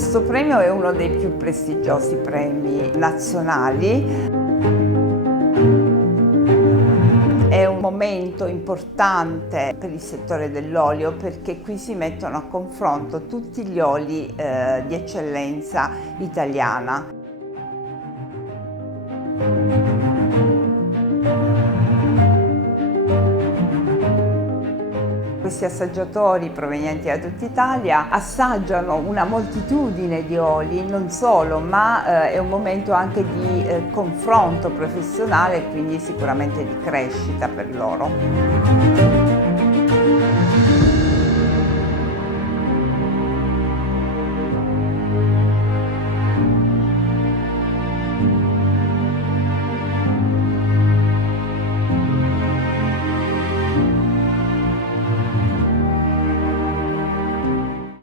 Questo premio è uno dei più prestigiosi premi nazionali. È un momento importante per il settore dell'olio perché qui si mettono a confronto tutti gli oli di eccellenza italiana. Questi assaggiatori provenienti da tutta Italia assaggiano una moltitudine di oli, non solo, ma è un momento anche di confronto professionale e quindi sicuramente di crescita per loro.